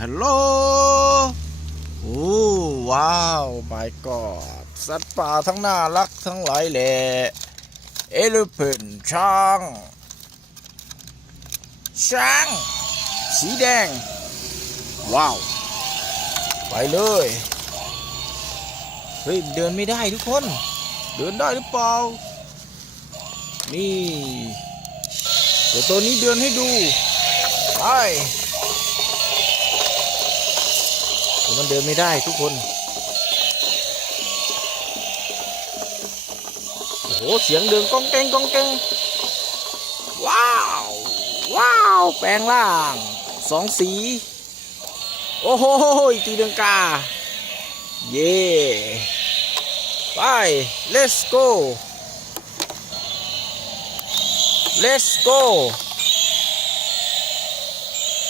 ฮัลโหล โอ้ว้าว my god สัตว์ป่าทั้งน่ารักทั้งหลายแหล่เอลิเพนช้าง ช้าง สีแดง ว้าว ไปเลย เฮ้ย เดินไม่ได้ทุกคน เดินได้หรือเปล่า นี่ เดี๋ยวตัวนี้เดินให้ดู ไปแต่ มันเดินไม่ได้ทุกคน โอ้โห เสียงเดินก้องแกงก้องแกงว้าว ว้าว แปลงร่างสองสี โอ้โหตีดังกา เย่ไป let's go let's go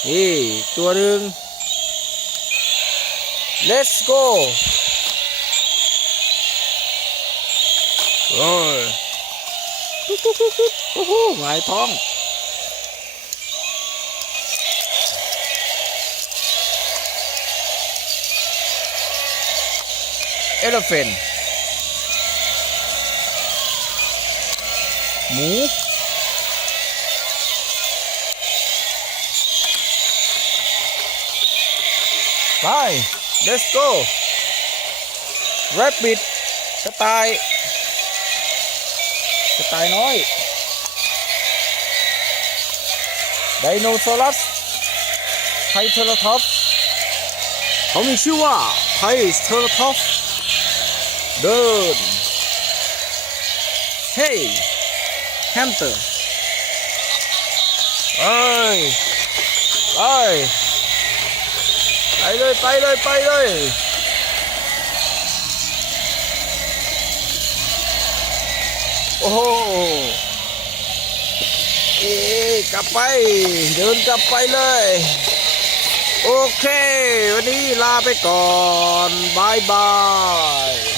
นี่ตัวหนึ่ง Let's go. Rồi. Ngoài thon. Elephant. Mú. Bye. Let's go rabbit กระต่ายกระต่ายน้อยไดโนเสารัสไทเทอร์ท็อปเขามีชื่อว่าไทเทอร์ท็อปเดินเฮ้ยแฮมเตอร์เอ้ยไป ไปเลยไปเลยไปเลยโอ้โหเอ๊กลับไป เดินกลับไปเลย โอเค วันนี้ลาไปก่อนบายบาย